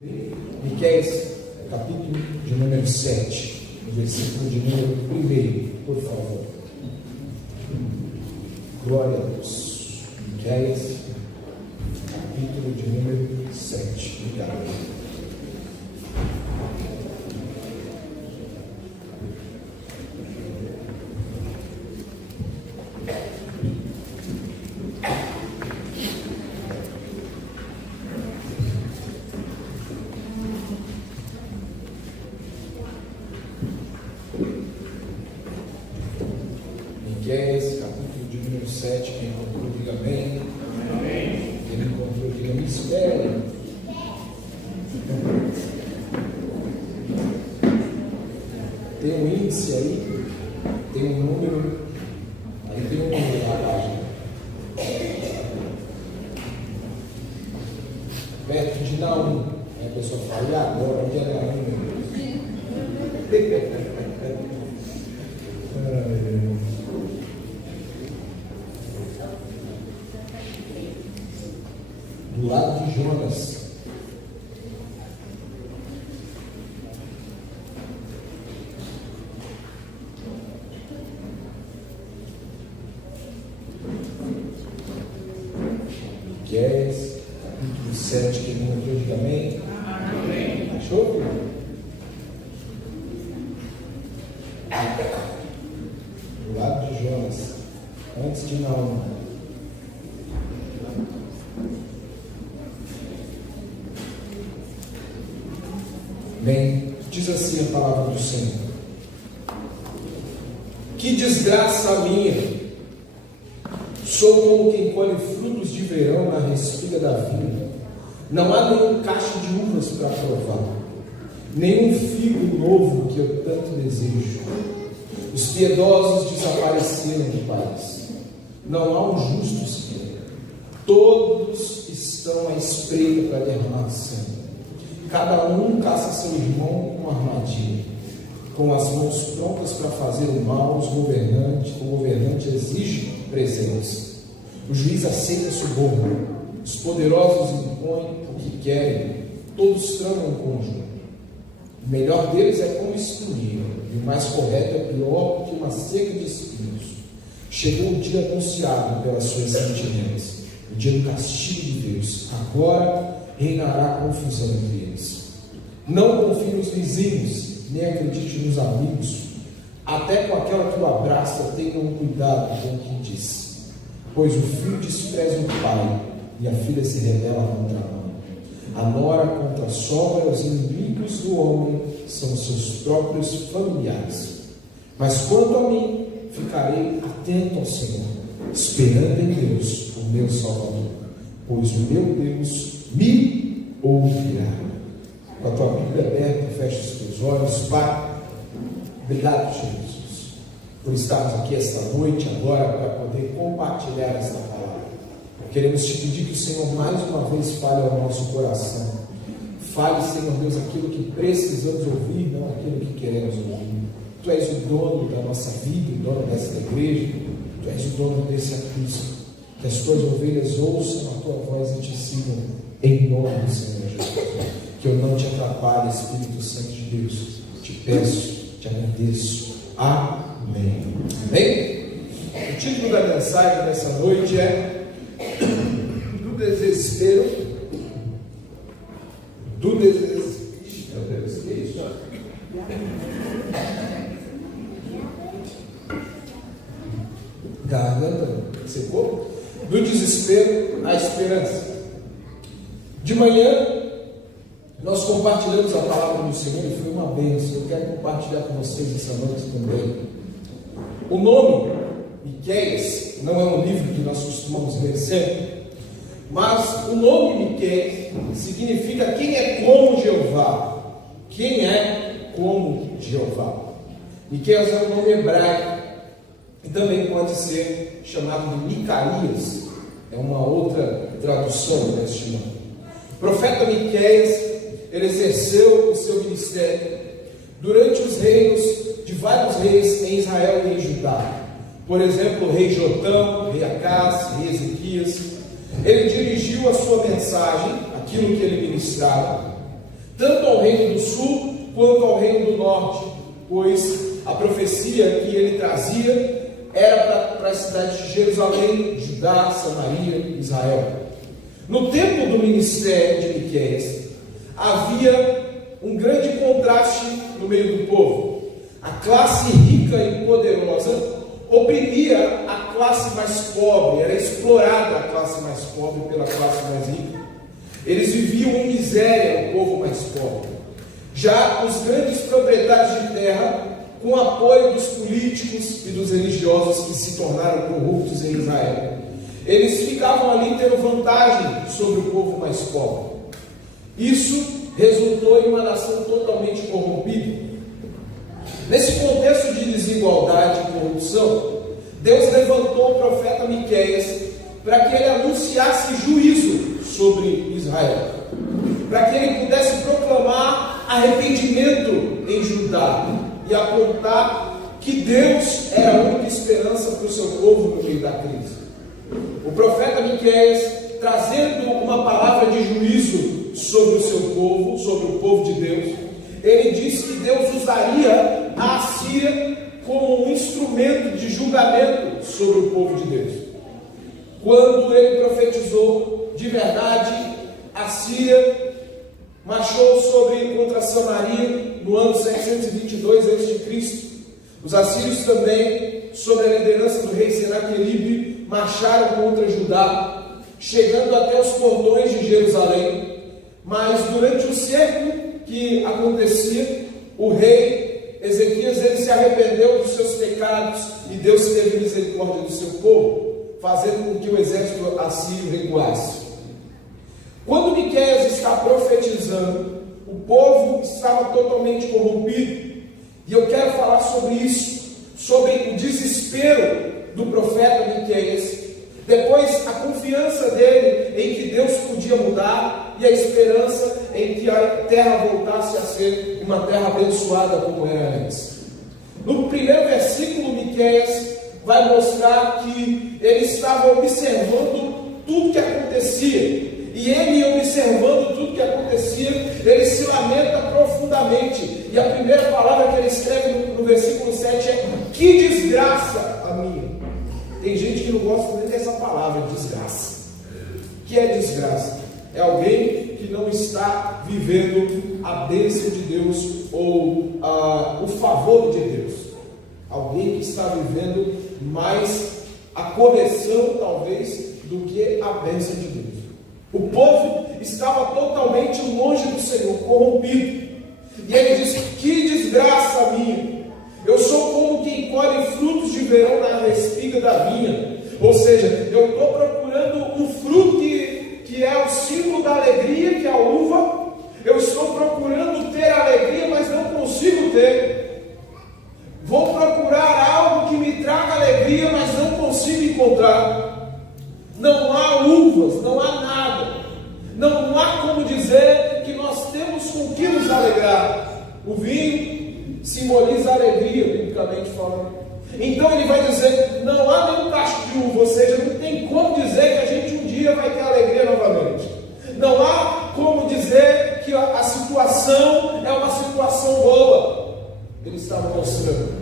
Miqueias, capítulo de número 7, versículo de número 1, por favor. Glória a Deus. Miqueias, capítulo de número 7. Obrigado. Miqueias, capítulo de número 7, quem encontrou, diga amém. Amém. Quem encontrou, diga me espere. Tem um índice aí, tem um número, aí tem um número na página. Perto de Naum, a pessoa fala, e agora, onde é Naum, meu Deus? Do lado de Jonas. Miqueias, capítulo 7, quem encontrou, diga amém. Amém. Achou? Do lado de Jonas, antes de Naum. Bem, diz assim a palavra do Senhor: que desgraça a minha! Sou como quem colhe frutos de verão na respiga da vida. Não há nenhum cacho de uvas para provar, nenhum figo novo que eu tanto desejo. Os piedosos desapareceram do país. Não há um justo sequer. Todos estão à espreita para derramar sangue. Cada um caça seu irmão com armadilha, com as mãos prontas para fazer o mal. O governante exige presentes. O juiz aceita suborno. Os poderosos impõem o que querem. Todos tramam em conjunto. O melhor deles é como espinheiro, e o mais correto é pior que uma seca de espinhos. Chegou o dia anunciado pelas suas sentinelas, o dia do castigo de Deus. Agora reinará confusão entre eles. Não confie nos vizinhos, nem acredite nos amigos. Até com aquela que o abraça, tenham cuidado com o que diz. Pois o filho despreza o pai, e a filha se rebela contra a mãe. A nora contra a sogra, os inimigos do homem são seus próprios familiares. Mas quanto a mim, ficarei atento ao Senhor, esperando em Deus, o meu Salvador, pois o meu Deus me ouvirá. Com a tua Bíblia aberta, fecha os teus olhos. Pai, obrigado, Jesus, por estarmos aqui esta noite agora para poder compartilhar esta palavra. Queremos te pedir que o Senhor mais uma vez fale ao nosso coração. Fale, Senhor Deus, aquilo que precisamos ouvir, não aquilo que queremos ouvir. Tu és o dono da nossa vida, o dono desta igreja. Tu és o dono desse aprisco. Que as tuas ovelhas ouçam a tua voz e te sigam, em nome do Senhor Jesus. Que eu não te atrapalhe, Espírito Santo de Deus. Te peço, te agradeço. Amém. Amém? O título da mensagem dessa noite é Do desespero. Do desespero. Meu Deus, que é isso? Garganta secou? Do desespero à esperança. De manhã, nós compartilhamos a palavra do Senhor e foi uma bênção. Eu quero compartilhar com vocês essa noite também. O nome Miqueias não é um livro que nós costumamos ler sempre, mas o nome Miqueias significa quem é como Jeová. Quem é como Jeová? Miqueias é um nome hebraico e também pode ser chamado de Micaías. É uma outra tradução deste nome. O profeta Miqueias, ele exerceu o seu ministério durante os reinos de vários reis em Israel e em Judá. Por exemplo, o rei Jotão, o rei Acás, o rei Ezequias. Ele dirigiu a sua mensagem, aquilo que ele ministrava, tanto ao reino do sul quanto ao reino do norte, pois a profecia que ele trazia era para as cidades de Jerusalém, Judá, Samaria e Israel. No tempo do ministério de Miqueias, havia um grande contraste no meio do povo. A classe rica e poderosa oprimia a classe mais pobre, era explorada a classe mais pobre pela classe mais rica. Eles viviam em miséria, o povo mais pobre. Já os grandes proprietários de terra, com o apoio dos políticos e dos religiosos que se tornaram corruptos em Israel, eles ficavam ali tendo vantagem sobre o povo mais pobre. Isso resultou em uma nação totalmente corrompida. Nesse contexto de desigualdade e corrupção, Deus levantou o profeta Miqueias para que ele anunciasse juízo sobre Israel, para que ele pudesse proclamar arrependimento em Judá e apontar que Deus era a única esperança para o seu povo no meio da crise. O profeta Miqueias, trazendo uma palavra de juízo sobre o seu povo, sobre o povo de Deus, ele disse que Deus usaria a Assíria como um instrumento de julgamento sobre o povo de Deus. Quando ele profetizou, de verdade, a Síria marchou contra Samaria no ano 722 a.C. Os assírios também, sob a liderança do rei Senaqueribe, marcharam contra Judá, chegando até os cordões de Jerusalém. Mas durante o cerco que acontecia, o rei Ezequias ele se arrependeu dos seus pecados e Deus teve misericórdia do seu povo, fazendo com que o exército assírio recuasse. Quando Miqueias está profetizando, o povo estava totalmente corrompido, e eu quero falar sobre isso, sobre o desespero do profeta Miqueias, depois a confiança dele em que Deus podia mudar e a esperança em que a terra voltasse a ser uma terra abençoada como era antes. No primeiro versículo, Miqueias vai mostrar que ele estava observando tudo que acontecia. E ele, observando tudo que acontecia, ele se lamenta profundamente. E a primeira palavra que ele escreve no versículo 7 é: que desgraça a minha. Tem gente que não gosta nem dessa palavra, desgraça. O que é desgraça? É alguém que não está vivendo a bênção de Deus ou o favor de Deus. Alguém que está vivendo mais a correção, talvez, do que a bênção de Deus. O povo estava totalmente longe do Senhor, corrompido. E ele disse: que desgraça minha! Eu sou como quem colhe frutos de verão na espiga da vinha. Ou seja, eu estou procurando um fruto que é o símbolo da alegria, que é a uva. Eu estou procurando ter alegria, mas não consigo ter. Vou procurar algo que me traga alegria, mas não consigo encontrar. Não há uvas, não há nada. Não há como dizer que nós temos com que nos alegrar. O vinho simboliza a alegria, biblicamente falando. Então ele vai dizer: não há nenhum cacho de uva, ou seja, não tem como dizer que a gente um dia vai ter alegria novamente. Não há como dizer que a situação é uma situação boa. Ele estava mostrando.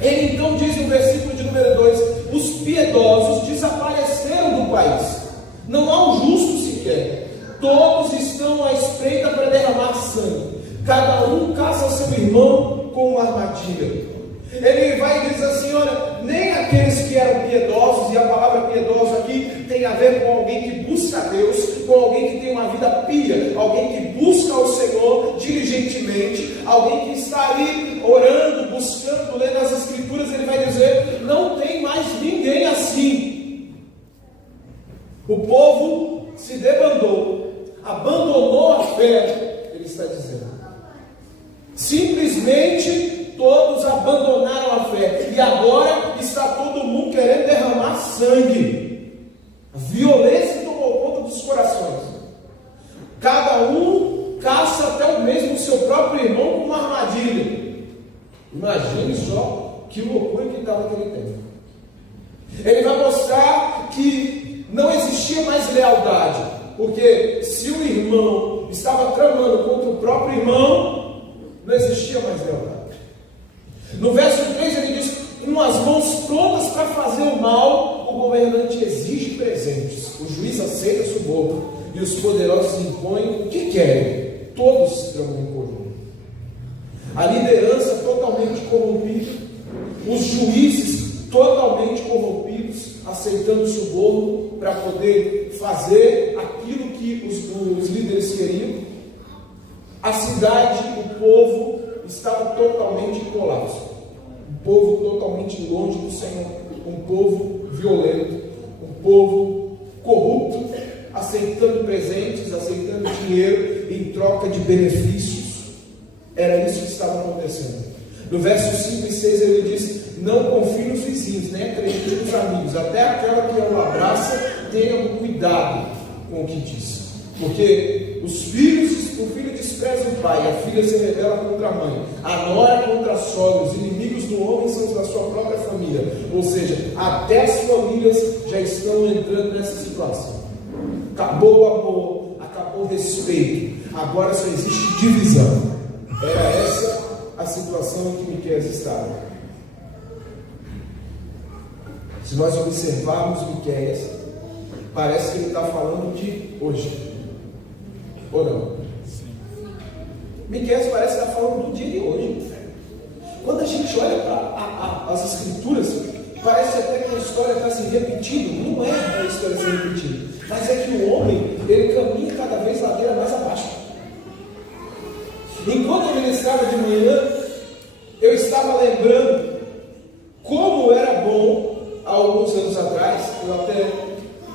Ele então diz no versículo de número 2: os piedosos desapareceram do país. Não há um justo sequer. Todos estão à espreita para derramar sangue. Cada um caça seu irmão com uma armadilha. Ele vai dizer assim: olha, nem aqueles que eram piedosos, e a palavra piedoso aqui tem a ver com alguém que busca Deus, com alguém que tem uma vida pia, alguém que busca o Senhor diligentemente, alguém que está ali orando, buscando, lendo as Escrituras. Ele vai dizer: não tem mais ninguém assim. O povo se debandou, abandonou a fé, ele está dizendo. Simplesmente todos abandonaram a fé, e agora está todo mundo querendo derramar sangue. A violência tomou conta dos corações. Cada um caça até o mesmo seu próprio irmão com uma armadilha. Imagine só que loucura que estava naquele tempo. Ele vai mostrar que não existia mais lealdade, porque se o irmão estava tramando contra o próprio irmão, não existia mais lealdade. No verso 3 ele diz: em umas mãos prontas para fazer o mal, o governante exige presentes, o juiz aceita suborno, e os poderosos impõem o que querem. Todos se tramam em conjunto. A liderança totalmente corrompida, os juízes totalmente corrompidos, aceitando suborno para poder fazer aquilo que os líderes queriam. A cidade, o povo estava totalmente em colapso, um povo totalmente longe do Senhor, um povo violento, um povo corrupto, aceitando presentes, aceitando dinheiro em troca de benefícios. Era isso que estava acontecendo. No verso 5 e 6 ele diz: não confie nos vizinhos, nem acredite nos amigos, até aquela que o abraça, tenha cuidado com o que diz, porque o filho despreza o pai, a filha se rebela contra a mãe, a nora contra a sogra, os inimigos do homem são os da sua própria família. Ou seja, até as famílias já estão entrando nessa situação. Acabou o amor, acabou o respeito, agora só existe divisão. Era essa a situação em que Miqueias estava. Se nós observarmos Miqueias, parece que ele está falando de hoje, ou não? Miqueias parece estar falando do dia de hoje. Quando a gente olha para as escrituras, parece até que a história está se repetindo. Não é a história se repetindo, mas é que o homem, ele caminha cada vez ladeira mais abaixo. Enquanto eu ministrava de manhã, eu estava lembrando como era bom há alguns anos atrás. Eu até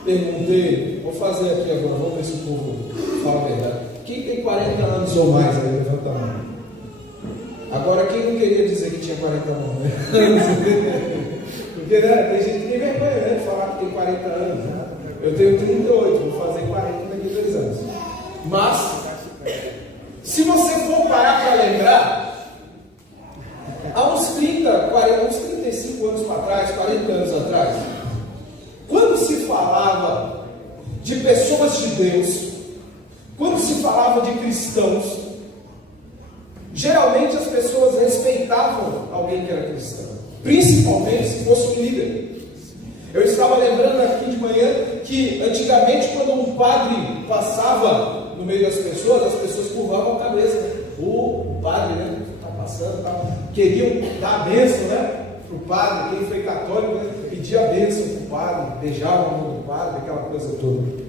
perguntei, vou fazer aqui agora, vamos ver se o povo fala a verdade. Quem tem 40 anos ou mais aí, levanta a mão. Agora, quem não queria dizer que tinha 40 anos, né? Porque, né, tem gente que tem vergonha, né, de falar que tem 40 anos, né? Eu tenho 38, vou fazer 40 daqui a 2 anos. Mas, se você for parar para lembrar, há uns 35 anos para trás, 40 anos atrás, quando se falava de pessoas de Deus, quando se falava de cristãos, geralmente as pessoas respeitavam alguém que era cristão, principalmente se fosse um líder. Eu estava lembrando aqui de manhã que antigamente, quando um padre passava no meio das pessoas, as pessoas curvavam a cabeça, né? O padre, né, está passando, tal. Queriam dar a bênção, né, para o padre. Quem foi católico, né, pedia a bênção para o padre, beijava a mão do padre, aquela coisa toda.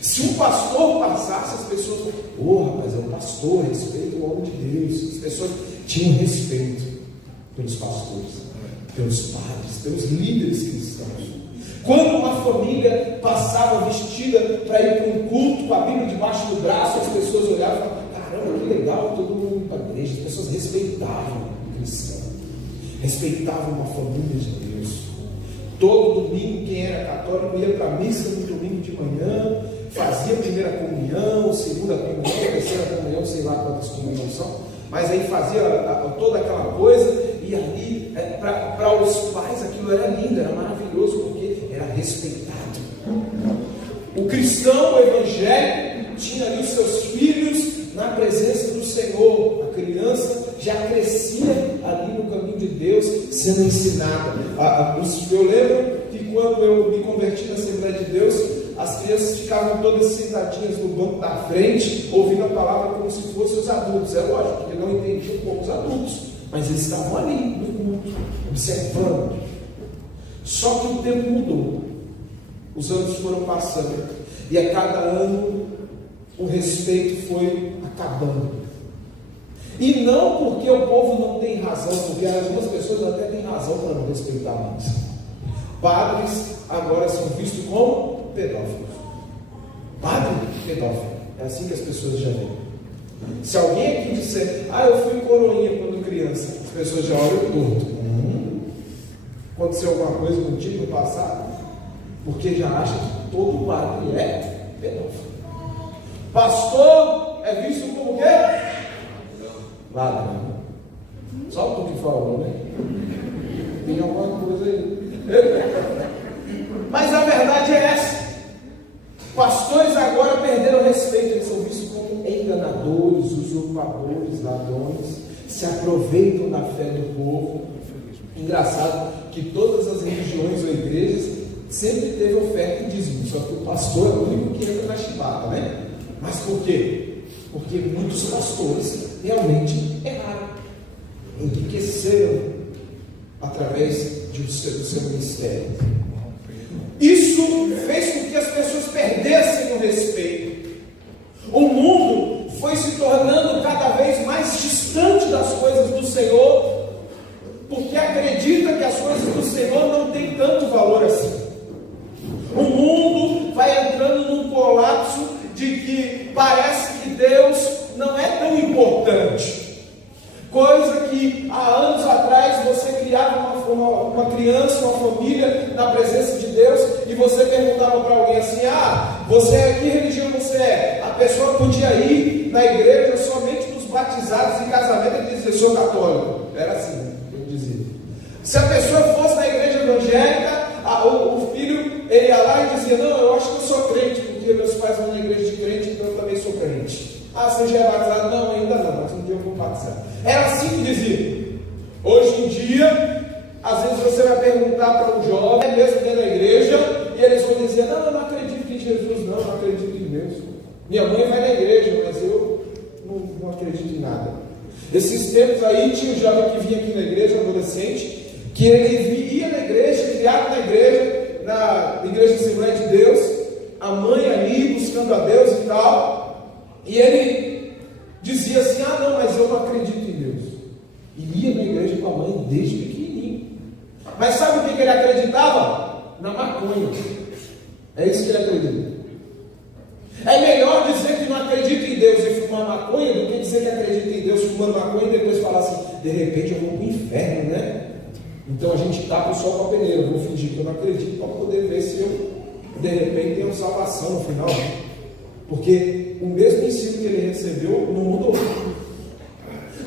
Se um pastor passasse, as pessoas, rapaz, é um pastor, respeita o homem de Deus. As pessoas tinham respeito pelos pastores, pelos padres, pelos líderes cristãos. Quando uma família passava vestida para ir para um culto com a Bíblia debaixo do braço, as pessoas olhavam e falavam: caramba, que legal, todo mundo para a igreja. As pessoas respeitavam o cristão, respeitavam uma família de Deus. Todo domingo, quem era católico ia para a missa no domingo de manhã, fazia a primeira comunhão, segunda comunhão, terceira comunhão, sei lá quantas comunhões são, mas aí fazia toda aquela coisa, e ali, para os pais, aquilo era lindo, era maravilhoso, porque era respeitado. O cristão, o evangélico, tinha ali os seus filhos na presença do Senhor. A criança já crescia ali no caminho de Deus, sendo ensinada. Eu lembro que quando eu me converti na Assembleia de Deus, as crianças ficavam todas sentadinhas no banco da frente, ouvindo a palavra como se fossem os adultos. É lógico, porque não entendiam como os adultos, mas eles estavam ali no culto, observando. Só que o tempo mudou, os anos foram passando, e a cada ano o respeito foi acabando. E não porque o povo não tem razão, porque algumas pessoas até têm razão para não respeitar mais. Padres agora são vistos como pedófilos. Padre pedófilo, é assim que as pessoas já veem. Se alguém aqui disser: eu fui coroinha quando criança, as pessoas já olham torto. Aconteceu alguma coisa contigo no passado? Porque já acha que todo padre é pedófilo. Pastor é visto como o quê? Ladrão. Só tu que falou, né? Tem alguma coisa aí. Mas a verdade é essa. Pastores agora perderam respeito, eles são vistos como enganadores. os usurpadores, ladrões, se aproveitam da fé do povo. Engraçado que todas as religiões ou igrejas sempre teve oferta e dízimo, só que o pastor é o único que entra na chibata, né? Mas por quê? Porque muitos pastores realmente erraram, enriqueceram através do seu ministério. Isso fez com que as pessoas perdessem o respeito. O mundo foi se tornando cada vez mais distante das coisas do Senhor, porque acredita que as coisas do Senhor não têm tanto valor assim. O mundo vai entrando num colapso de que parece que Deus não é tão importante. Coisa que há anos atrás você criava uma criança, uma família na presença de Deus, e você perguntava para alguém assim: que religião você é? A pessoa podia ir na igreja somente nos batizados e casamento e dizer: sou católico. Era assim, eu dizia. Se a pessoa fosse na igreja evangélica, o filho ele ia lá e dizia: não, eu acho que eu sou crente, porque meus pais vão na igreja de crente, então eu também sou crente. Você já é batizado? Não, ainda não, mas um dia eu vou batizar. Era assim que dizia. Hoje em dia, às vezes você vai perguntar para um jovem, mesmo dentro da igreja, e eles vão dizer: não, eu não acredito em Jesus, não acredito em Deus. Minha mãe vai na igreja, mas eu não acredito em nada. Esses tempos aí, tinha um jovem que vinha aqui na igreja, adolescente, que ele ia na igreja, criado na igreja da Assembleia de Deus, a mãe ali buscando a Deus e tal. E ele dizia assim: não, mas eu não acredito em Deus. E ia na igreja com a mãe desde pequenininho. Mas sabe o que ele acreditava? Na maconha. É isso que ele acredita. É melhor dizer que não acredita em Deus e fumar maconha do que dizer que acredita em Deus fumando maconha e depois falar assim: de repente eu vou para o inferno, né? Então a gente tapa o sol com a peneira. Eu vou fingir que eu não acredito para poder ver se eu de repente tenho salvação no final. Porque o mesmo ensino que ele recebeu não mudou.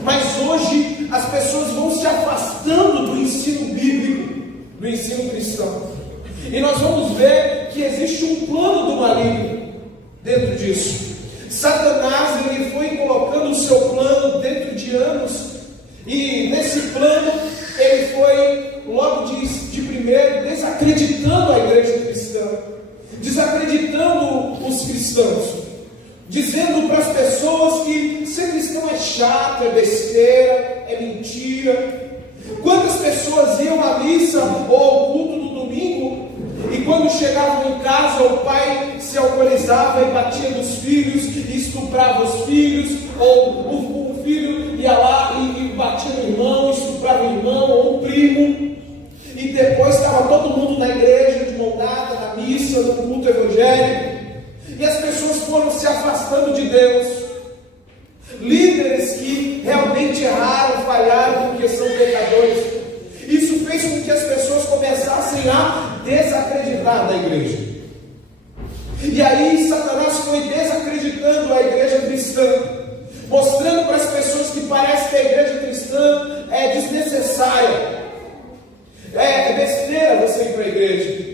Mas hoje as pessoas vão se afastando do ensino bíblico, do ensino cristão. E nós vamos ver que existe um plano do maligno dentro disso. Satanás ele foi colocando o seu plano dentro de anos. E nesse plano ele foi logo de primeiro desacreditando a igreja cristã, desacreditando os cristãos, dizendo para as pessoas que ser cristão é chato, é besteira, é mentira. Quantas pessoas iam à missa ou ao culto do domingo e quando chegavam em casa o pai se alcoolizava e batia nos filhos e estuprava os filhos, ou o filho ia lá e batia no irmão, estuprava o irmão ou o primo, e depois estava todo mundo na igreja de mão dada, na missa, no culto evangélico. E as pessoas foram se afastando de Deus. Líderes que realmente erraram, falharam, porque são pecadores. Isso fez com que as pessoas começassem a desacreditar da igreja. E aí Satanás foi desacreditando a igreja cristã, mostrando para as pessoas que parece que a igreja cristã é desnecessária. É besteira você ir para a igreja.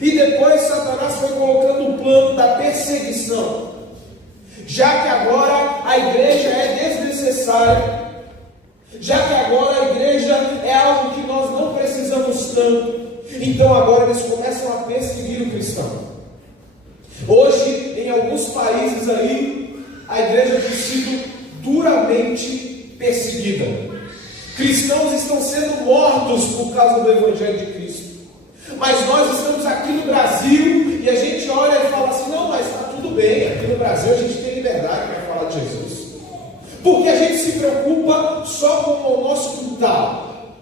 E depois Satanás foi colocando o plano da perseguição. Já que agora a igreja é desnecessária, já que agora a igreja é algo que nós não precisamos tanto, então agora eles começam a perseguir o cristão. Hoje, em alguns países aí, a igreja tem sido duramente perseguida. Cristãos estão sendo mortos por causa do Evangelho de Cristo. Mas nós estamos aqui no Brasil e a gente olha e fala assim: não, mas está tudo bem, aqui no Brasil a gente tem liberdade para falar de Jesus. Porque a gente se preocupa só com o nosso quintal.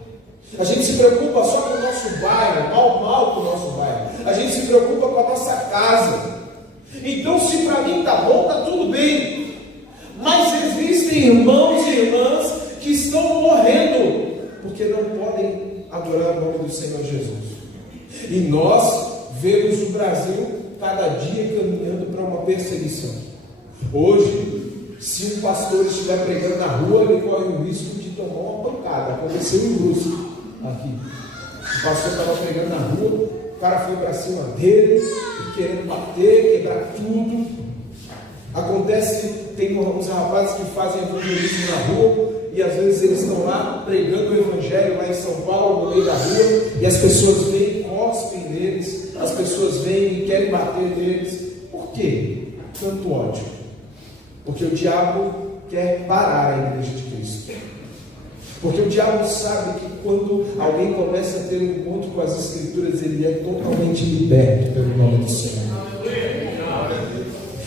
A gente se preocupa só com o nosso bairro, mal com o nosso bairro. A gente se preocupa com a nossa casa. Então, se para mim está bom, está tudo bem. Mas existem irmãos e irmãs que estão morrendo porque não podem adorar o nome do Senhor Jesus. E nós vemos o Brasil cada dia caminhando para uma perseguição. Hoje, se um pastor estiver pregando na rua, ele corre o risco de tomar uma pancada. Aconteceu em Brusque aqui. O pastor estava pregando na rua, o cara foi para cima dele, querendo bater, quebrar tudo. Acontece, tem uns rapazes que fazem evangelismo na rua, e às vezes eles estão lá pregando o evangelho lá em São Paulo, no meio da rua, e as pessoas vêm e cospem neles, as pessoas vêm e querem bater neles. Por quê? Tanto ódio. Porque o diabo quer parar a igreja de Cristo. Porque o diabo sabe que quando alguém começa a ter um encontro com as Escrituras, ele é totalmente liberto pelo nome do Senhor.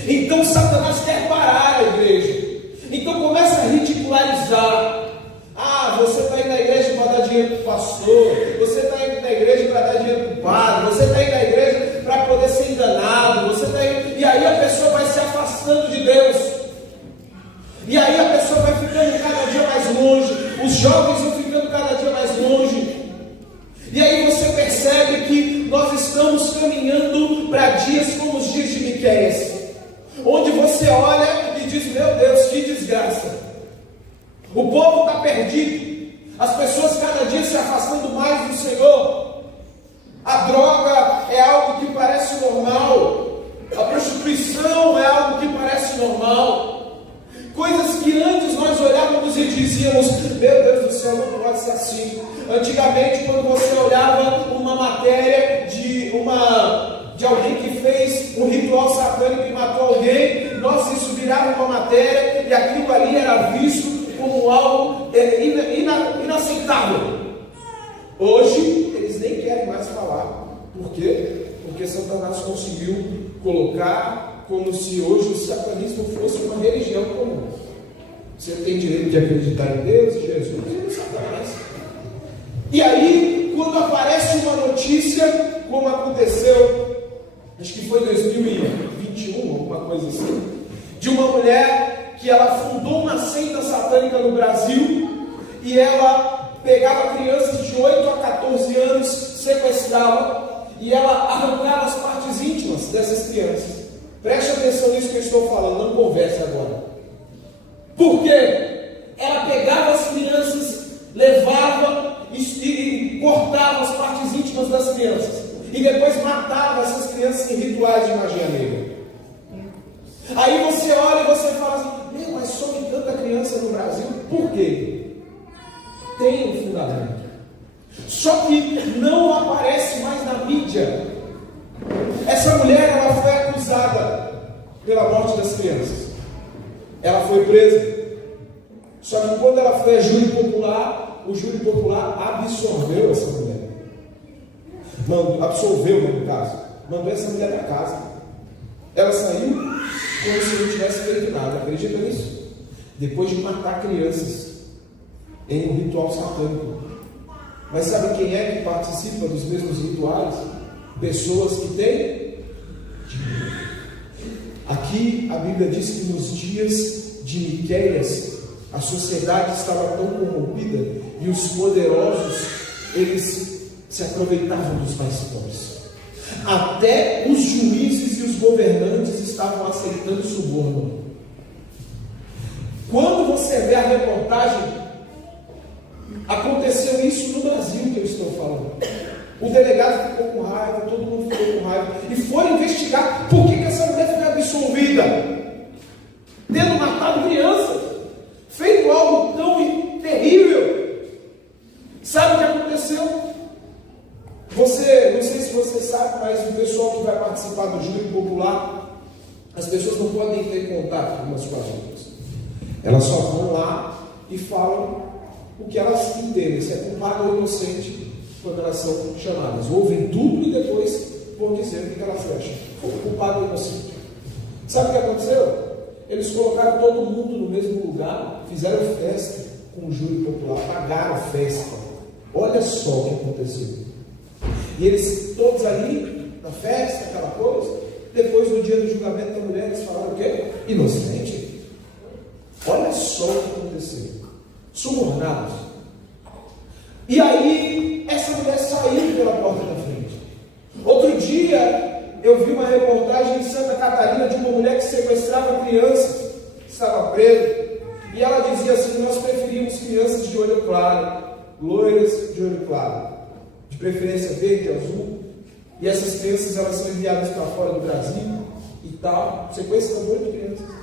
Então Satanás quer parar a igreja. Então começa a ridicularizar. Ah, você está indo na igreja para dar dinheiro para o pastor, você está indo na igreja para dar dinheiro para o padre, você está indo na igreja para poder ser enganado, você está indo... E aí a pessoa vai se afastando de Deus. E aí a pessoa vai ficando cada dia mais longe, os jovens vão ficando cada dia mais longe. E aí você percebe que nós estamos caminhando para dias como os dias de Miqueias, onde você olha e diz: meu Deus, que desgraça. O povo está perdido, as pessoas cada dia se afastando mais do Senhor. A droga é algo que parece normal, a prostituição é algo que parece normal. Coisas que antes nós olhávamos e dizíamos: meu Deus do céu, não pode ser assim. Antigamente, quando você olhava uma matéria de alguém que fez um ritual satânico e matou alguém, nossa, isso virava uma matéria e aquilo ali era visto como algo inaceitável. Hoje, eles nem querem mais falar. Por quê? Porque Satanás conseguiu colocar como se hoje o satanismo fosse uma religião comum. Você tem direito de acreditar em Deus, Jesus e em Satanás. E aí, quando aparece uma notícia, como aconteceu, acho que foi em 2021, alguma coisa assim, de uma mulher que ela fundou uma seita satânica no Brasil, e ela pegava crianças de 8 a 14 anos, sequestrava, e ela arrancava as partes íntimas dessas crianças. Preste atenção nisso que eu estou falando, não converse agora. Por quê? Ela pegava as crianças, levava e cortava as partes íntimas das crianças, e depois matava essas crianças em rituais de magia negra. Aí você olha e você fala assim: meu, mas some tanta criança no Brasil, por quê? Tem um fundamento, só que não aparece mais na mídia. Essa mulher, ela foi acusada pela morte das crianças, ela foi presa, só que quando ela foi a júri popular, o júri popular absolveu essa mulher. Absolveu, no caso, mandou essa mulher para casa. Ela saiu como se não tivesse feito nada. Acredita nisso? Depois de matar crianças em um ritual satânico. Mas sabe quem é que participa dos mesmos rituais? Pessoas que têm dinheiro. Aqui a Bíblia diz que nos dias de Miqueias a sociedade estava tão corrompida e os poderosos, eles se aproveitavam dos mais pobres. Até os juízes e os governantes estavam aceitando suborno. Quando você vê a reportagem, aconteceu isso no Brasil que eu estou falando. O delegado ficou com raiva, todo mundo ficou com raiva, e foram investigar por que essa mulher foi absolvida, tendo matado crianças, feito algo tão terrível. Sabe o que aconteceu? Não sei se você sabe, mas o pessoal que vai participar do júri popular, as pessoas não podem ter contato umas com as outras. Elas só vão lá e falam o que elas entendem, se é culpado ou inocente, quando elas são chamadas. Ouvem tudo e depois vão dizer o que elas acham, culpado ou inocente. Sabe o que aconteceu? Eles colocaram todo mundo no mesmo lugar, fizeram festa com o júri popular, pagaram festa. Olha só o que aconteceu. E eles todos ali, na festa, aquela coisa, depois no dia do julgamento da mulher, eles falaram o quê? Inocente. Olha só o que aconteceu. Subornados. E aí, essa mulher saiu pela porta da frente. Outro dia, eu vi uma reportagem em Santa Catarina de uma mulher que sequestrava crianças, estava presa, e ela dizia assim: nós preferimos crianças de olho claro, loiras de olho claro, de preferência verde, azul, e essas crianças elas são enviadas para fora do Brasil e tal, sequestrador de crianças.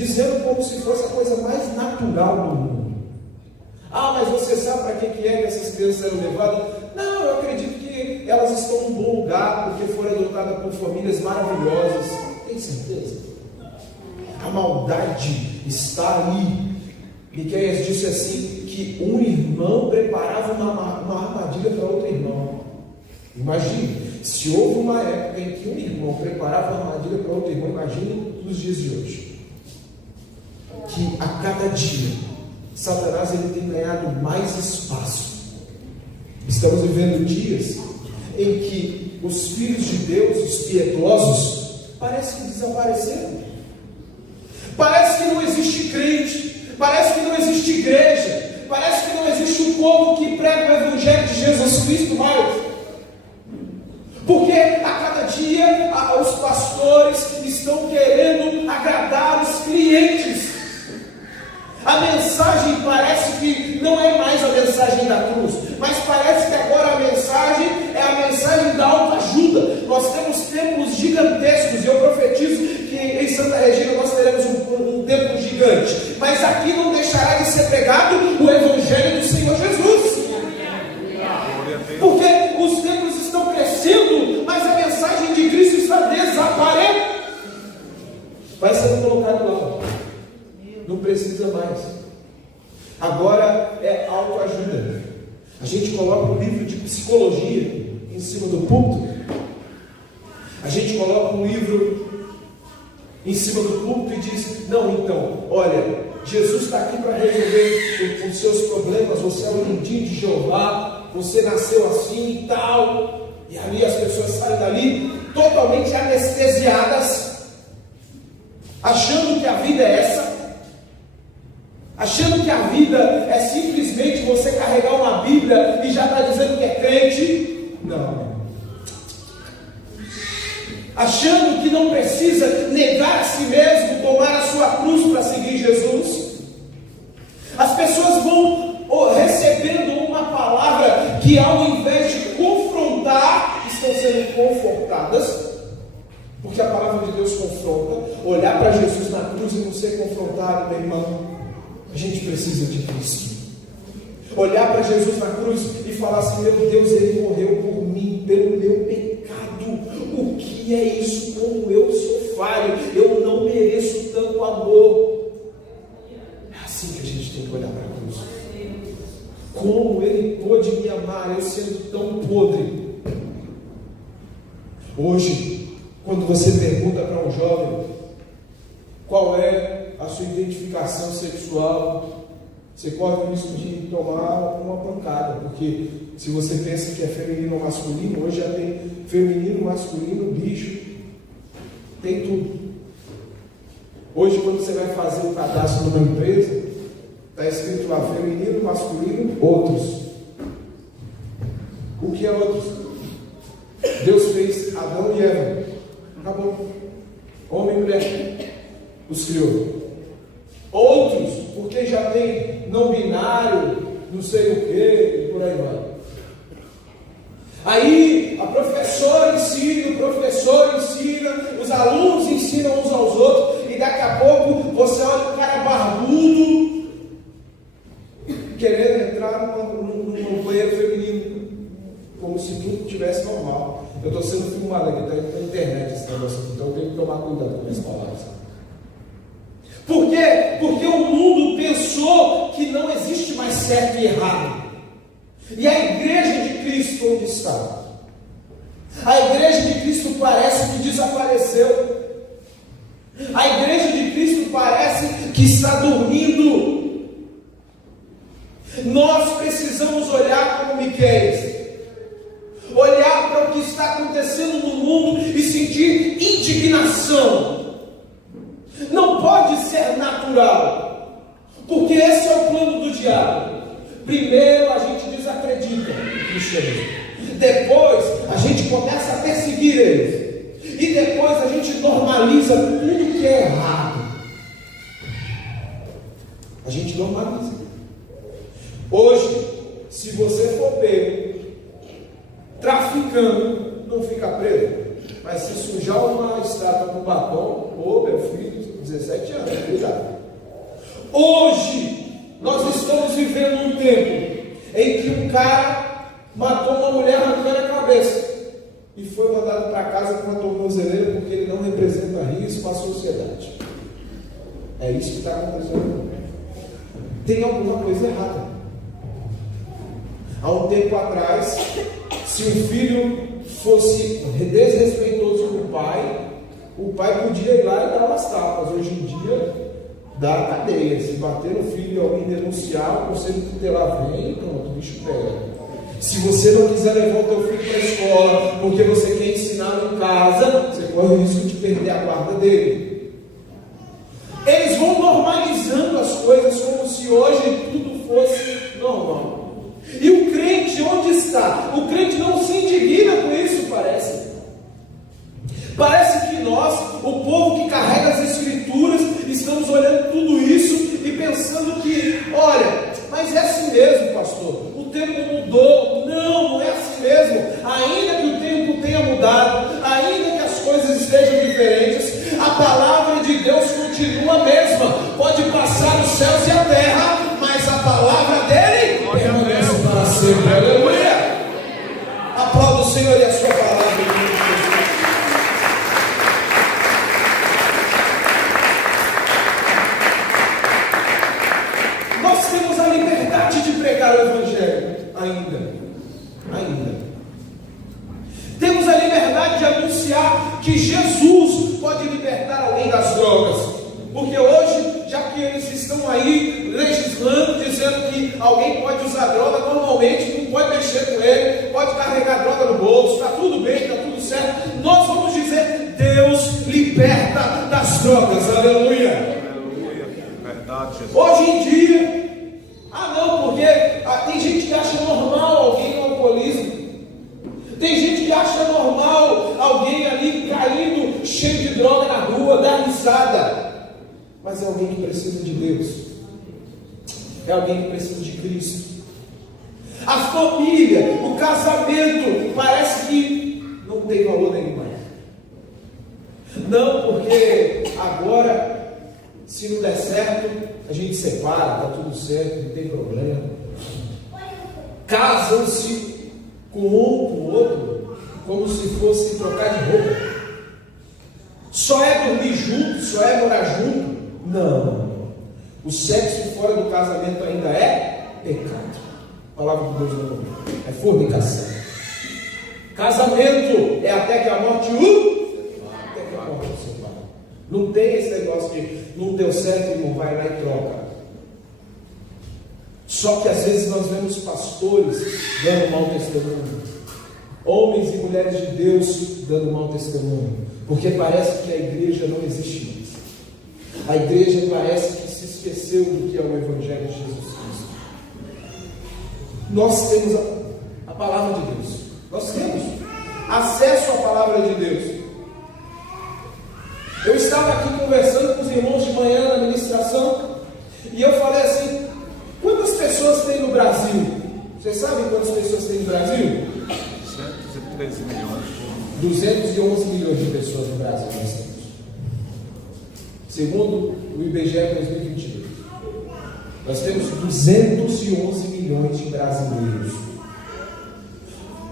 dizendo como se fosse a coisa mais natural do mundo. Ah, mas você sabe para que é que essas crianças eram levadas? Não, eu acredito que elas estão em um bom lugar, porque foram adotadas por famílias maravilhosas. Tem certeza? A maldade está ali. Miqueias disse assim, que um irmão preparava uma armadilha para outro irmão. Imagine, se houve uma época em que um irmão preparava uma armadilha para outro irmão, imagine nos dias de hoje. Que a cada dia, Satanás ele tem ganhado mais espaço. Estamos vivendo dias em que os filhos de Deus, os piedosos, parece que desapareceram. Parece que não existe crente, parece que não existe igreja, parece que não existe um povo que prega o Evangelho de Jesus Cristo mais. Porque a cada dia os pastores estão querendo agradar os clientes. A mensagem parece que não é mais a mensagem da cruz, mas parece que agora a mensagem é a mensagem da autoajuda. Nós temos templos gigantescos, e eu profetizo que em Santa Regina nós teremos um templo gigante, mas aqui não deixará de ser pregado o Evangelho do Senhor Jesus. Porque os templos estão crescendo, mas a mensagem de Cristo está desaparecendo. Vai sendo colocado lá. Não precisa mais. Agora é autoajuda. A gente coloca um livro de psicologia em cima do púlpito. A gente coloca um livro em cima do púlpito e diz: não, então, olha, Jesus está aqui para resolver os seus problemas. Você é o lindinho de Jeová, você nasceu assim e tal. E ali as pessoas saem dali totalmente anestesiadas, achando que a vida é essa. Achando que a vida é simplesmente você carregar uma Bíblia e já está dizendo que é crente. Não. Achando que não precisa negar a si mesmo, tomar a sua cruz para seguir Jesus. As pessoas vão recebendo uma palavra que, ao invés de confrontar, estão sendo confortadas. Porque a palavra de Deus confronta. Olhar para Jesus na cruz e não ser confrontado, meu irmão. A gente precisa de Cristo. Olhar para Jesus na cruz e falar assim: meu Deus, Ele morreu por mim, pelo meu pecado. O que é isso? Como eu sou falho, eu não mereço tanto amor. É assim que a gente tem que olhar para a cruz. Como Ele pôde me amar, eu sendo tão podre. Hoje, quando você pergunta para um jovem qual é a sua identificação sexual, você corre o risco de tomar uma pancada, porque se você pensa que é feminino ou masculino, hoje já tem feminino, masculino, bicho, tem tudo. Hoje, quando você vai fazer o cadastro numa empresa, está escrito lá feminino, masculino, outros. O que é outros? Deus fez Adão e Eva, acabou. Homem e mulher, os criou. Outros, porque já tem não binário, não sei o que, e por aí vai. Aí a professora ensina, o professor ensina, os alunos ensinam uns aos outros, e daqui a pouco você olha um cara barbudo querendo entrar num banheiro feminino, como se tudo estivesse normal. Eu estou sendo filmado aqui, está na internet esse negócio aqui, então eu tenho que tomar cuidado com as palavras. Por quê? Porque o mundo pensou que não existe mais certo e errado. E a igreja de Cristo onde está? A igreja de Cristo parece que desapareceu. A igreja de Cristo parece que está dormindo. Nós precisamos olhar como Miqueias. Olhar para o que está acontecendo no mundo e sentir indignação. Não pode ser natural, porque esse é o plano do diabo. Primeiro a gente desacredita no cristianismo, depois a gente começa a perseguir eles, e depois a gente normaliza tudo que é errado. A gente normaliza. Hoje, se você for pego traficando, não fica preso. Mas se sujar uma estátua com batom, ô meu filho, 17 anos, cuidado. Hoje, nós estamos vivendo um tempo em que um cara matou uma mulher arrancando a cabeça e foi mandado para casa com uma tornozeleira porque ele não representa risco à sociedade. É isso que está acontecendo. Tem alguma coisa errada. Há um tempo atrás, se um filho fosse desrespeitoso com o pai podia ir lá e dar umas tapas. Hoje em dia, dá cadeia. Se bater no filho e alguém denunciar, o conselho tutelar vem e pronto, o bicho pega. Se você não quiser levar o teu filho para a escola porque você quer ensinar em casa, você corre o risco de perder a guarda dele. Eles vão normalizando as coisas como se hoje tudo fosse normal. E o crente onde está? O crente não se indigna com isso, parece. Parece que nós, o povo que carrega as escrituras, estamos olhando tudo isso e pensando que, olha, mas é assim mesmo, pastor, o tempo mudou. Não é assim mesmo. Ainda que o tempo tenha mudado, ainda que as coisas estejam diferentes, a palavra de Deus continua a mesma. Pode passar os céus e a terra, mas a palavra dele permanece para sempre. Aleluia! Aplauda o Senhor e a sua palavra. Nós temos a liberdade de pregar o Evangelho ainda. Temos a liberdade de anunciar que Jesus pode libertar alguém das drogas. Porque hoje, já que eles estão aí legislando, dizendo que alguém pode usar droga, normalmente não pode mexer com ele, pode carregar droga no bolso, está tudo bem, está tudo certo. Nós vamos dizer, Deus liberta das drogas, aleluia. Aleluia, verdade, Jesus. Hoje em dia, não, porque tem gente que acha normal alguém no alcoolismo. Tem gente que acha normal alguém ali caindo cheio de droga na rua, dar risada. Mas é alguém que precisa de Deus. É alguém que precisa de Cristo. A família, o casamento, parece que não tem valor nenhum mais. Não, porque agora, se não der certo, a gente separa, está tudo certo, não tem problema. Casam-se com um com o outro, como se fosse trocar de roupa. Só é dormir junto, só é morar junto. Não. O sexo fora do casamento ainda é pecado. A palavra de Deus não é fornicação. Casamento é até que a morte até que a morte o separe. Não tem esse negócio de não deu certo, irmão, vai lá e troca. Só que às vezes nós vemos pastores dando mau testemunho, homens e mulheres de Deus dando mau testemunho, porque parece que a igreja não existe mais. A igreja parece que se esqueceu do que é o Evangelho de Jesus Cristo. Nós temos a palavra de Deus, nós temos acesso à palavra de Deus. Eu estava aqui conversando com os irmãos de manhã na ministração e eu falei assim: quantas pessoas tem no Brasil? Vocês sabem quantas pessoas tem no Brasil? 213 milhões. 211 milhões de pessoas no Brasil nós temos. Segundo o IBGE 2022. Nós temos 211 milhões de brasileiros.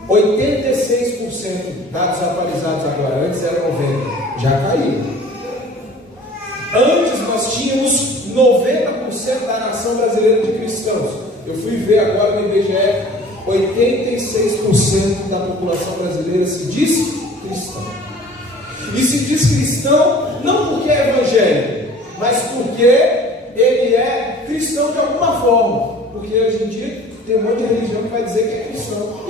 86%, dados atualizados agora, antes era 90%, já caiu. Antes nós tínhamos 90% da nação brasileira de cristãos. Eu fui ver agora no IBGE, 86% da população brasileira se diz cristão. E se diz cristão não porque é evangélico, mas porque ele é cristão de alguma forma. Porque hoje em dia tem um monte de religião que vai dizer que é cristão.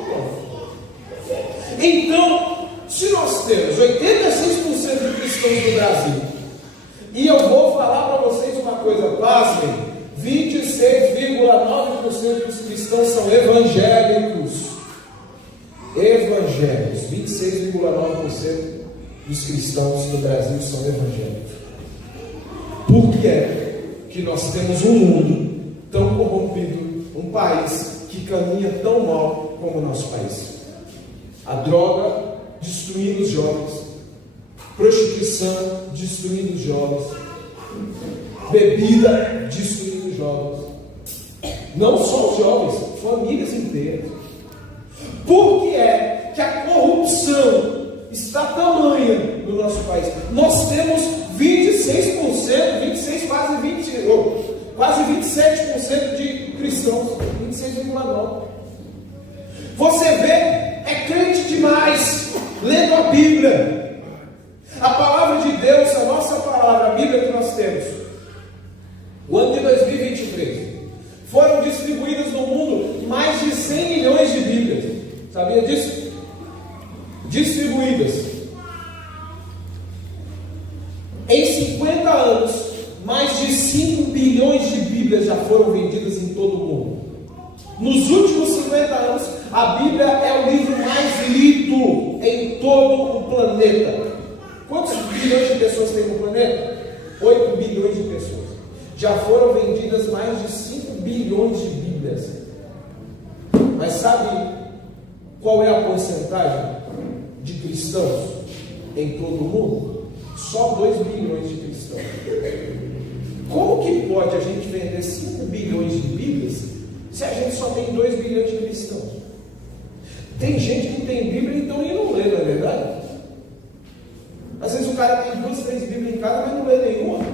Então, se nós temos 86% de cristãos no Brasil, e eu vou falar para vocês uma coisa, pasmem, 26,9% dos cristãos são evangélicos. Evangélicos, 26,9% dos cristãos do Brasil são evangélicos. Por que é que nós temos um mundo tão corrompido, um país que caminha tão mal como o nosso país? A droga destruindo os jovens, prostituição destruindo os jovens, Bebida destruindo jovens. Não só os jovens, famílias inteiras. Por que é que a corrupção está tamanha no nosso país? Nós temos 26%, 26, quase 27% de cristãos, 26,9%. Você vê, é crente demais, lendo a Bíblia. A palavra de Deus, a nossa palavra, a Bíblia que nós temos. O ano de 2023, foram distribuídas no mundo mais de 100 milhões de Bíblias. Sabia disso? Distribuídas. Em 50 anos, mais de 5 bilhões de Bíblias já foram vendidas em todo o mundo. Nos últimos 50 anos, a Bíblia é o livro mais lido em todo o planeta. Quantos bilhões de pessoas tem no planeta? 8 bilhões de pessoas. Já foram vendidas mais de 5 bilhões de Bíblias. Mas sabe qual é a porcentagem de cristãos em todo o mundo? Só 2 bilhões de cristãos. Como que pode a gente vender 5 bilhões de Bíblias se a gente só tem 2 bilhões de cristãos? Tem gente que tem Bíblia então e não lê, não é verdade? Às vezes o cara tem 2, 3 Bíblias em casa, mas não lê nenhuma.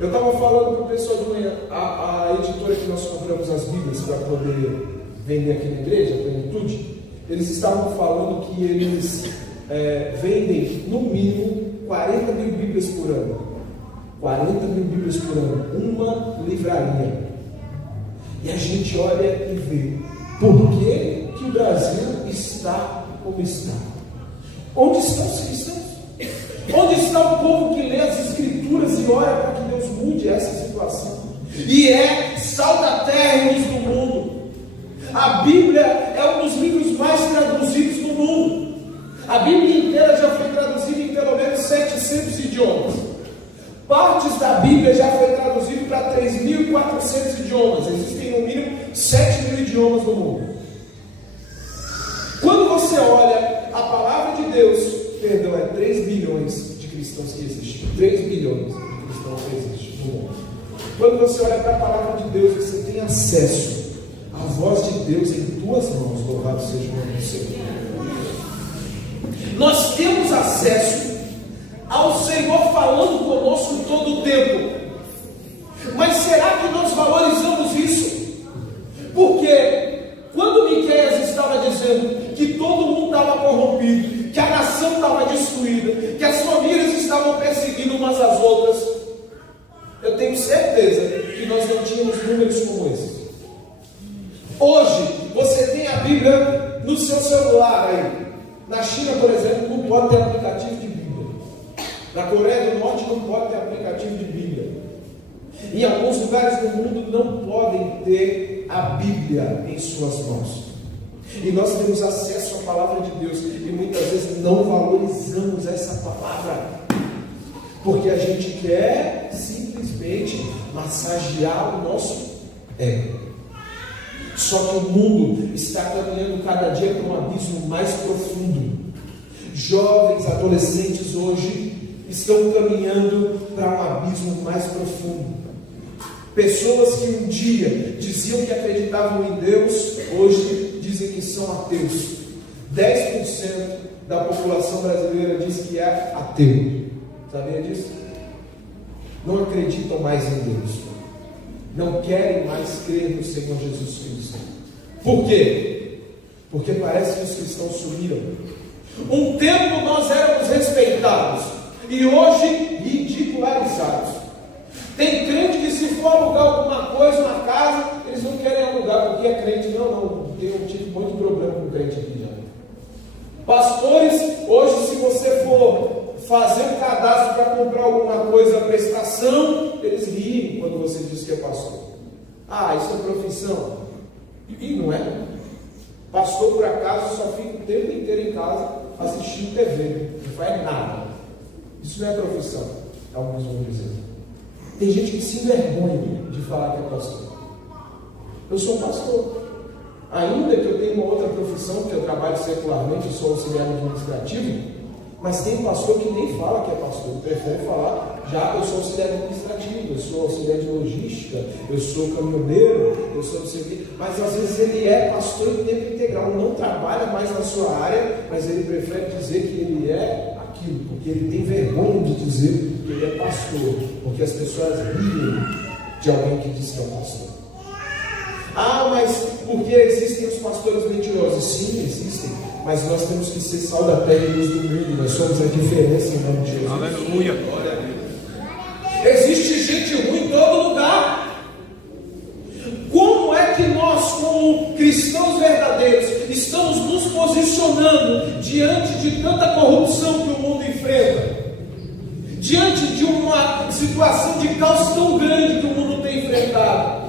Eu estava falando para o pessoal de manhã, a editora que nós compramos as Bíblias para poder vender aqui na igreja, a Plenitude, eles estavam falando que eles vendem no mínimo 40 mil Bíblias por ano. 40 mil Bíblias por ano, uma livraria. E a gente olha e vê por que o Brasil está como está. Onde estão os cristãos? Onde está o povo que lê as Escrituras e ora para que Deus mude essa situação? E é sal da terra e luz do mundo. A Bíblia é um dos livros mais traduzidos do mundo. A Bíblia inteira já foi traduzida em pelo menos 700 idiomas. Partes da Bíblia já foi traduzida para 3.400 idiomas. Existem no mínimo 7.000 idiomas no mundo. Quando você olha a palavra de Deus, perdão, é 3 bilhões de cristãos que existem. 3 bilhões de cristãos que existem no mundo. Quando você olha para a palavra de Deus, você tem acesso à voz de Deus em tuas mãos. Louvado seja o nome do Senhor. Nós temos acesso ao Senhor falando conosco todo o tempo. Mas será que nós valorizamos isso? Porque quando Miqueias estava dizendo que todo mundo estava corrompido, que a nação estava destruída, que as famílias estavam perseguindo umas às outras, eu tenho certeza que nós não tínhamos números como esses. Hoje, você tem a Bíblia no seu celular aí. Na China, por exemplo, não pode ter aplicativo de Bíblia. Na Coreia do Norte não pode ter aplicativo de Bíblia. Em alguns lugares do mundo não podem ter a Bíblia em suas mãos. E nós temos acesso à palavra de Deus e muitas vezes não valorizamos essa palavra, porque a gente quer simplesmente massagear o nosso ego. Só que o mundo está caminhando cada dia para um abismo mais profundo. Jovens, adolescentes hoje estão caminhando para um abismo mais profundo. Pessoas que um dia diziam que acreditavam em Deus, hoje dizem que são ateus. 10% da população brasileira diz que é ateu. Sabia disso? Não acreditam mais em Deus. Não querem mais crer no Senhor Jesus Cristo. Por quê? Porque parece que os cristãos sumiram. Um tempo nós éramos respeitados e hoje ridicularizados. Tem crente que se for alugar alguma coisa na casa, eles não querem alugar porque é crente. Não, eu tive muito problema com crente aqui já. Pastores, hoje se você for fazer um cadastro para comprar alguma coisa, prestação, eles riem quando você diz que é pastor. Ah, isso é profissão. E não é. Pastor, por acaso, só fica o tempo inteiro em casa assistindo TV, não faz nada. Isso não é profissão, alguns vão dizer. Tem gente que se envergonha de falar que é pastor. Eu sou pastor. Ainda que eu tenha uma outra profissão, que eu trabalho secularmente, eu sou auxiliar administrativo, mas tem pastor que nem fala que é pastor, prefere falar Já eu sou auxiliar administrativo, eu sou auxiliar de logística, eu sou caminhoneiro, eu sou não sei o quê. Mas às vezes ele é pastor em tempo integral, não trabalha mais na sua área, mas ele prefere dizer que ele é aquilo, porque ele tem vergonha de dizer que ele é pastor, porque as pessoas riem de alguém que diz que é pastor. Ah, mas porque existem os pastores mentirosos? Sim, existem, mas nós temos que ser sal da terra e luz do mundo, nós somos a diferença em nome de Jesus. Aleluia, glória a Deus. Existe gente ruim em todo lugar. Como é que nós, como cristãos verdadeiros, estamos nos posicionando diante de tanta corrupção que o mundo enfrenta? Diante de uma situação de caos tão grande que o mundo tem enfrentado?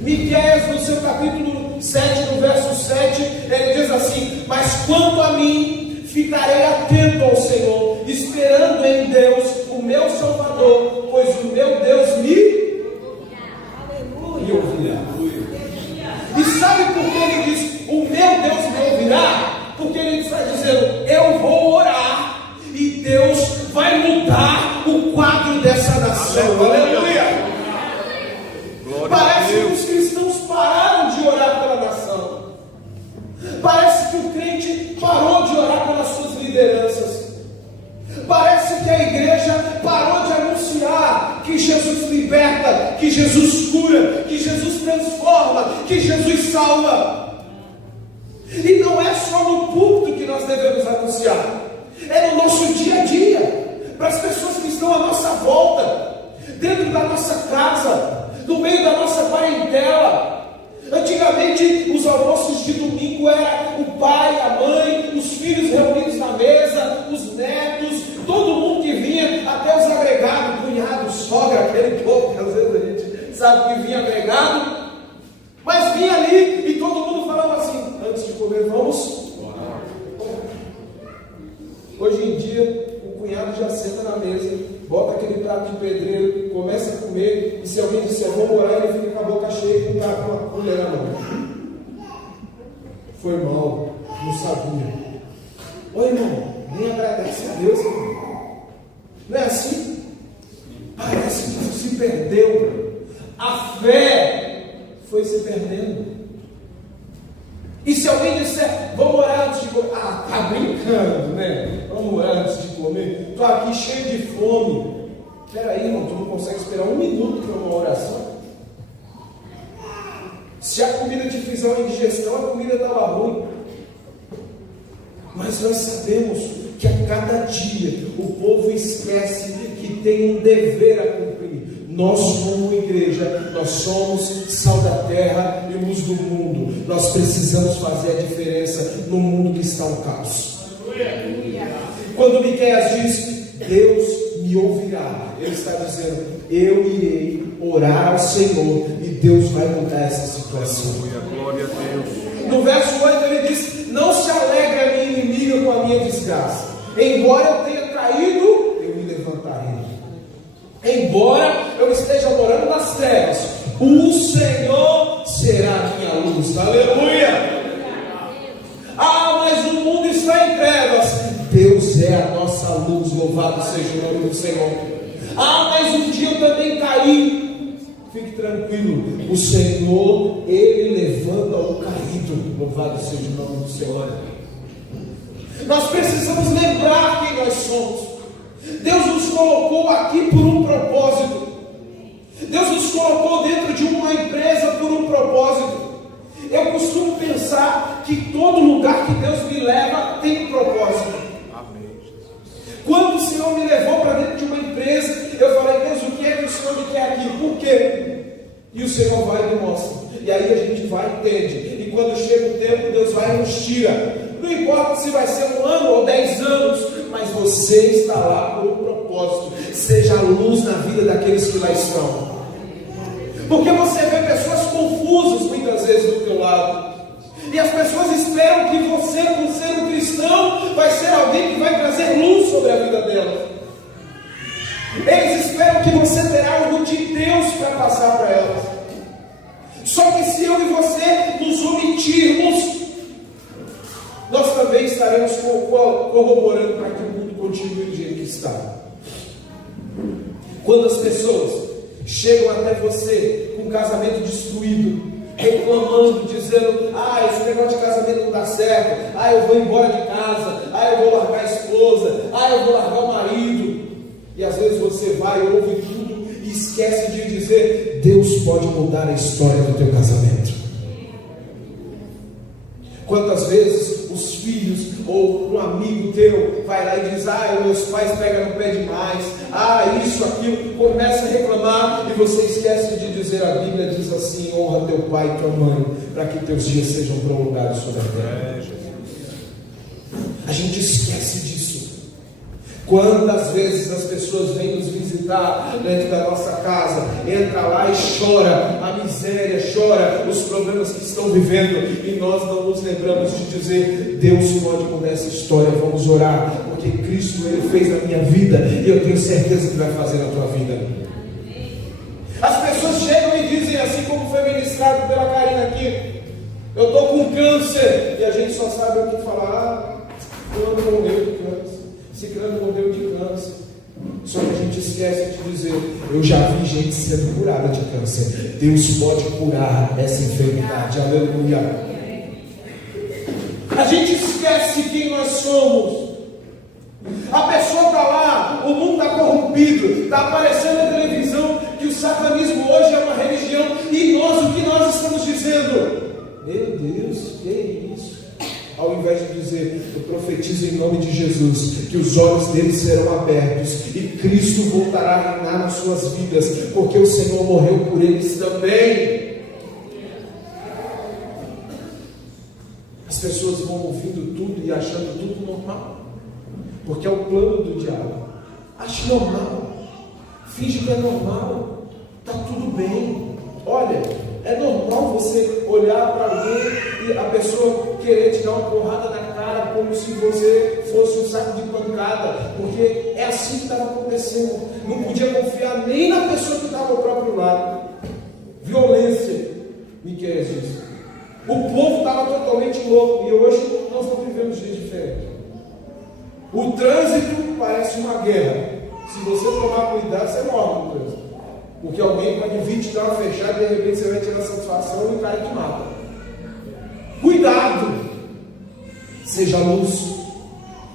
Miqueias, no seu capítulo 7, no verso 7, ele diz assim: mas quanto a mim, ficarei atento ao Senhor, esperando em Deus, o meu Salvador, pois o meu Deus me ouvirá. E sabe por que ele diz, o meu Deus me ouvirá? Porque ele está dizendo, eu vou orar, e Deus vai mudar o quadro dessa nação. Aleluia! Parece que os cristãos pararam de orar pela nação. Parece que o crente parou de orar pelas suas lideranças. Parece que a igreja parou de anunciar que Jesus liberta, que Jesus cura, que Jesus transforma, que Jesus salva. E não é só no púlpito que nós devemos anunciar, é no nosso dia a dia, para as pessoas que estão à nossa volta, dentro da nossa casa, no meio da nossa parentela. Antigamente os almoços de domingo era o pai, a mãe, os filhos reunidos na mesa, os netos, todo mundo que vinha, até os agregados, cunhado, sogra, aquele povo que às vezes a gente sabe que vinha agregado, mas vinha ali e todo mundo falava assim, antes de comer vamos orar. Hoje em dia o cunhado já senta na mesa, bota aquele prato de pedreiro, começa a comer, e se alguém disser vamos orar, ele fica com a boca cheia e com uma colher na mão. Foi mal, não sabia. Ô irmão, nem agradece a Deus, irmão. Não é assim? Parece que se perdeu. A fé foi se perdendo. E se alguém disser, vamos orar antes de comer, ah, tá brincando, né? Vamos orar antes de comer. Estou aqui cheio de fome. Peraí, irmão, tu não consegue esperar um minuto para uma oração? Se a comida te fizer uma indigestão, a comida estava ruim. Mas nós sabemos que a cada dia o povo esquece que tem um dever a cumprir. Nós, como igreja, nós somos sal da terra e luz do mundo. Nós precisamos fazer a diferença no mundo que está um caos. Quando Miqueias diz, Deus me ouvirá, ele está dizendo, eu irei orar ao Senhor e Deus vai mudar essa situação. Glória a Deus. No verso 8 ele diz, não se alegre a minha inimiga com a minha desgraça. Embora eu tenha caído, eu me levantarei. Embora eu esteja morando nas trevas, o Senhor será a minha luz. Aleluia! Ah, mas o mundo está em trevas. Deus é a nossa luz, louvado seja o nome do Senhor. Ah, mas um dia eu também caí. Fique tranquilo, o Senhor, Ele levanta o caído, louvado seja o nome do Senhor. Nós precisamos lembrar quem nós somos. Deus nos colocou aqui por um propósito. Deus nos colocou dentro de uma empresa por um propósito. Eu costumo pensar que todo lugar que Deus me leva tem um propósito. Amém. Quando o Senhor me levou para dentro de uma empresa, eu falei, Deus, o que é que o Senhor me quer aqui? Por quê? E o Senhor vai e me mostra. E aí a gente vai e entende. E quando chega o tempo, Deus vai e nos tira. Não importa se vai ser 1 ano ou 10 anos, mas você está lá por um propósito. Seja a luz na vida daqueles que lá estão. Porque você vê pessoas confusas muitas vezes do teu lado. E as pessoas esperam que você, por ser um cristão, vai ser alguém que vai trazer luz sobre a vida delas. Eles esperam que você terá algo de Deus para passar para elas. Só que se eu e você nos omitirmos, nós também estaremos corroborando para que o mundo continue do jeito que está. Quando as pessoas chegam até você com um casamento destruído, reclamando, dizendo: esse negócio de casamento não dá certo, eu vou embora de casa, eu vou largar a esposa, eu vou largar o marido. E às vezes você vai, ouve tudo e esquece de dizer: Deus pode mudar a história do teu casamento. Quantas vezes os filhos ou um amigo teu vai lá e diz: meus pais pegam no pé demais, isso, aquilo, começa a reclamar, e você esquece de dizer: a Bíblia diz assim: honra teu pai e tua mãe, para que teus dias sejam prolongados sobre a terra. A gente esquece disso. Quantas vezes as pessoas vêm nos visitar dentro da nossa casa, entra lá e chora a miséria, chora os problemas que estão vivendo, e nós não nos lembramos de dizer: Deus pode mudar essa história, vamos orar, porque Cristo Ele fez na minha vida, e eu tenho certeza que vai fazer na tua vida. As pessoas chegam e dizem, assim como foi ministrado pela Karina aqui: eu estou com câncer, e a gente só sabe o que falar: fulano morreu de câncer, ciclano morreu de câncer. Só que a gente esquece de dizer: eu já vi gente sendo curada de câncer. Deus pode curar essa enfermidade. Aleluia. A gente esquece quem nós somos. A pessoa está lá, o mundo está corrompido, está aparecendo na televisão que o satanismo hoje é uma religião, e nós, o que nós estamos dizendo? Meu Deus, que é isso? Ao invés de dizer: eu profetizo em nome de Jesus que os olhos deles serão abertos e Cristo voltará a reinar nas suas vidas, porque o Senhor morreu por eles também. As pessoas vão ouvindo tudo e achando tudo normal, porque é o plano do diabo. Ache normal, finge que é normal, está tudo bem. Olha, é normal você olhar para alguém e a pessoa querer te dar uma porrada na cara, como se você fosse um saco de pancada, porque é assim que estava acontecendo. Não podia confiar nem na pessoa que estava ao próprio lado. Violência, Miqueias diz. O povo estava totalmente louco, e hoje nós estamos vivendo dias diferentes. O trânsito parece uma guerra. Se você tomar cuidado, você morre no trânsito, porque alguém pode vir te dar uma fechada e de repente você vai tirar satisfação e o cara te mata. Cuidado! Seja luz.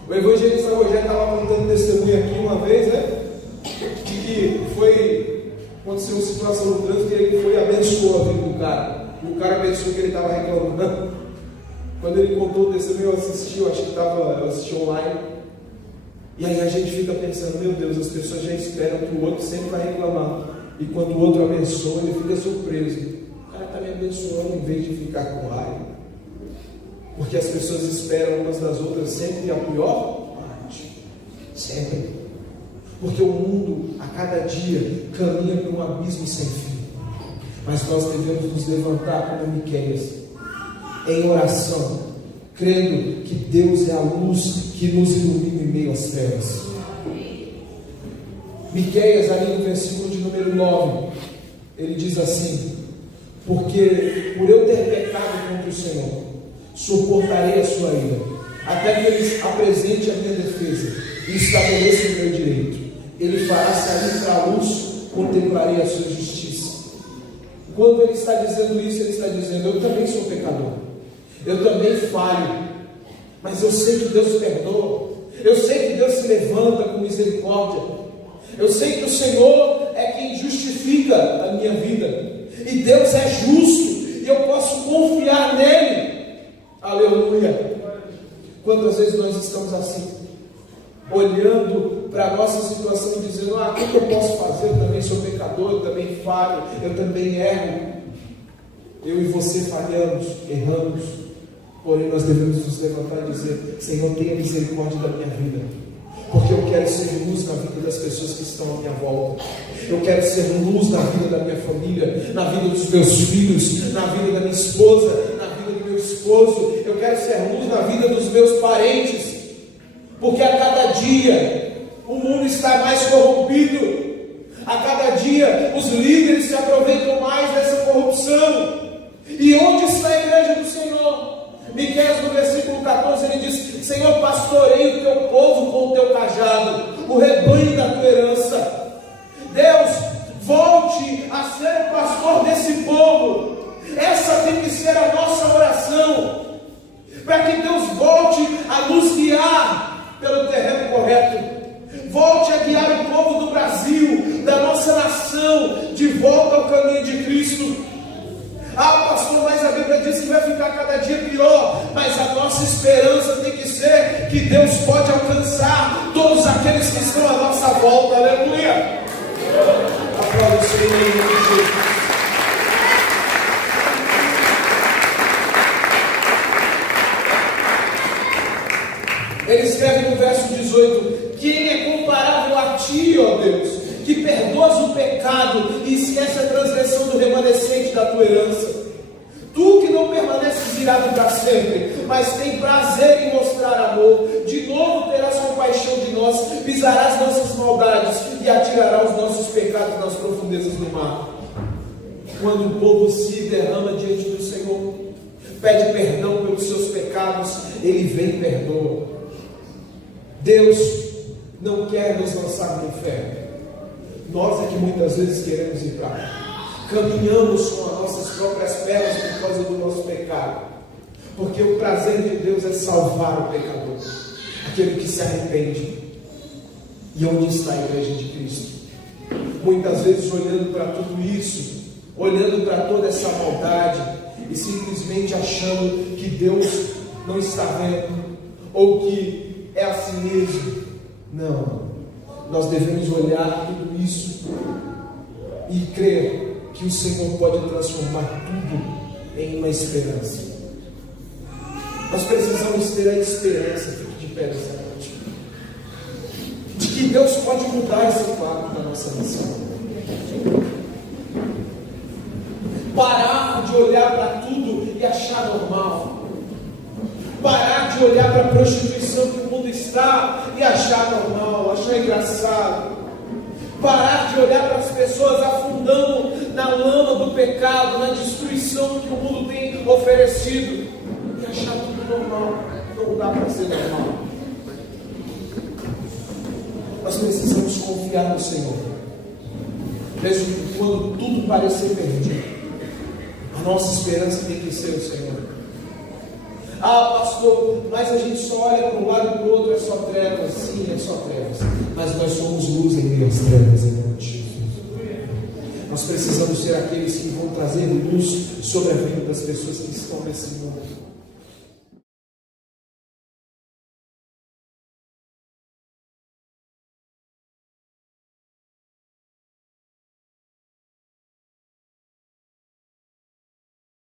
O evangelista Rogério estava contando testemunho aqui uma vez, de que aconteceu uma situação no trânsito e ele foi e abençoou a vida do cara. E o cara pensou que ele estava reclamando. Quando ele contou o testemunho, eu assisti online. E aí a gente fica pensando: meu Deus, as pessoas já esperam que o outro sempre vai reclamar, e quando o outro abençoa, ele fica surpreso. O cara está me abençoando em vez de ficar com raiva, porque as pessoas esperam umas das outras sempre a pior parte, sempre, porque o mundo a cada dia caminha para um abismo sem fim. Mas nós devemos nos levantar como Miqueias, em oração, crendo que Deus é a luz que nos ilumina em meio às trevas. Miqueias, ali no versículo de número 9, ele diz assim: porque por eu ter pecado contra o Senhor, suportarei a sua ira, até que Ele apresente a minha defesa e estabeleça o meu direito. Ele fará sair para a luz, contemplarei a sua justiça. Quando ele está dizendo isso, ele está dizendo: eu também sou pecador, eu também falho, mas eu sei que Deus perdoa, eu sei que Deus se levanta com misericórdia, eu sei que o Senhor é quem justifica a minha vida, e Deus é justo, e eu posso confiar nele. Aleluia. Quantas vezes nós estamos assim, olhando para a nossa situação e dizendo: o que eu posso fazer? Eu também sou pecador, eu também falho, eu também erro. Eu e você falhamos, erramos, porém nós devemos nos levantar e dizer: Senhor, tenha misericórdia da minha vida, porque eu quero ser luz na vida das pessoas que estão à minha volta. Eu quero ser luz na vida da minha família, na vida dos meus filhos, na vida da minha esposa, na vida do meu esposo. Eu quero ser luz na vida dos meus parentes, porque a cada dia o mundo está mais corrompido. A cada dia os líderes se aproveitam mais dessa corrupção. E onde está a igreja do Senhor? Miqueias, no versículo 14, ele diz: Senhor, pastoreia o teu povo com o teu cajado, o rebanho da tua herança. volte a ser o pastor desse povo. Essa tem que ser a nossa oração, para que Deus volte a nos guiar pelo terreno correto. Volte a guiar o povo do Brasil, da nossa nação, de volta ao caminho de Cristo. Ah, pastor, mas a Bíblia diz que vai ficar cada dia pior. Mas a nossa esperança tem que ser que Deus pode alcançar todos aqueles que estão à nossa volta. Aleluia! Aplauda o Senhor em nome de Jesus. Ele escreve no verso 18: quem é comparável a ti, ó Deus, que perdoas o pecado e esquece a transgressão do remanescente da tua herança? Tu que não permaneces irado para sempre, mas tem prazer em mostrar amor, de novo terás compaixão de nós, pisarás nossas maldades e atirarás os nossos pecados nas profundezas do mar. Quando o povo se derrama diante do Senhor, pede perdão pelos seus pecados, Ele vem e perdoa. Deus não quer nos lançar no inferno. Nós é que muitas vezes queremos ir para lá. Caminhamos com as nossas próprias pernas por causa do nosso pecado. Porque o prazer de Deus é salvar o pecador, aquele que se arrepende. E onde está a igreja de Cristo? Muitas vezes olhando para tudo isso, olhando para toda essa maldade e simplesmente achando que Deus não está vendo, ou que é assim mesmo. Não, nós devemos olhar tudo isso e crer que o Senhor pode transformar tudo em uma esperança. Nós precisamos ter a esperança, fique de pé nessa noite, de que Deus pode mudar esse quadro da nossa nação. Parar de olhar para tudo e achar normal. Parar de olhar para a prostituição que o mundo está e achar normal, achar engraçado. Parar de olhar para as pessoas afundando na lama do pecado, na destruição que o mundo tem oferecido e achar tudo normal. Não dá para ser normal. Nós precisamos confiar no Senhor, mesmo quando tudo parecer perdido. A nossa esperança tem que ser o Senhor. Ah, pastor, mas a gente só olha para um lado e para o outro, é só trevas. Sim, é só trevas. Mas nós somos luz em meio às trevas, em nome de Jesus. Nós precisamos ser aqueles que vão trazer luz sobre a vida das pessoas que estão nesse mundo.